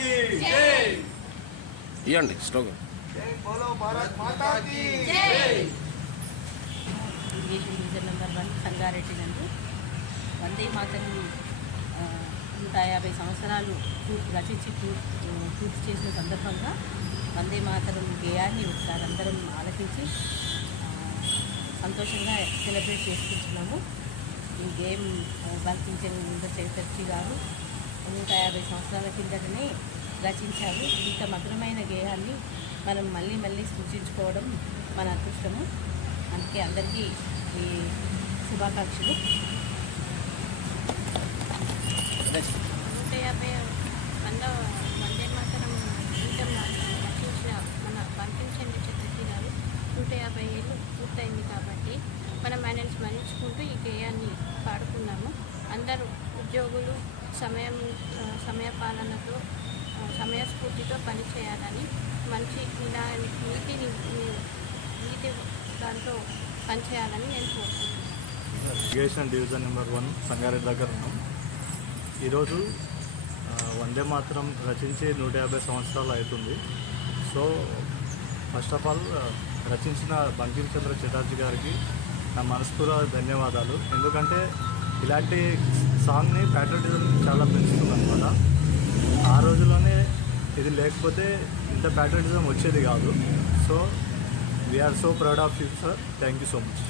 की जय। ఇవ్వండి స్లోగన్ जय बोलो भारत माता की जय। ఇరిగేషన్ డివిజన్ నెంబర్ 1 సంగారెడ్డి నందు వందే మాతరం 150 సంవత్సరాలు రచించి పూర్తి చేసిన సందర్భంగా వందే మాతరం గేయాన్ని ఒకసారి అందరం ఆలకించి సంతోషంగా సెలబ్రేట్ చేసుకుంటున్నాము. ఈ గేమ్ బంకించంద్ర చటర్జీ గారు 150 సంవత్సరాల కిందటనే రచించారు. ఇంత మధురమైన గేయాన్ని మనం మళ్ళీ మళ్ళీ సృష్టించుకోవడం మన అదృష్టము. అందుకే అందరికీ ఈ శుభాకాంక్షలు. 150 వందే మాతరం గీతం రచించిన మన బంకించంద్ర చటర్జీ గారు 150 ఏళ్ళు పూర్తయింది కాబట్టి మనం ఆయనను స్మరించుకుంటూ ఈ గేయాన్ని పాడుకున్నాము. అందరూ ఉద్యోగులు సమయపాలనతో సమయస్ఫూర్తితో పనిచేయాలని, మంచి నీతి దాంతో పనిచేయాలని నేను కోరుకుంటున్నాను. ఇరిగేషన్ డివిజన్ నెంబర్ 1 సంగారెడ్డి దగ్గర ఉన్నాం. ఈరోజు వందే మాతరం రచించి 150 సంవత్సరాలు అవుతుంది. సో ఫస్ట్ ఆఫ్ ఆల్ రచించిన బంకించంద్ర చటర్జీ గారికి నా మనస్ఫూర్తిగా ధన్యవాదాలు. ఎందుకంటే ఇలాంటి సాంగ్ని ప్యాట్రియాటిజం చాలా పెంచుతుంది అనమాట. ఆ రోజుల్లోనే ఇది లేకపోతే ఇంత ప్యాట్రియాటిజం వచ్చేది కాదు. So we're so proud of you sir. Thank you so much.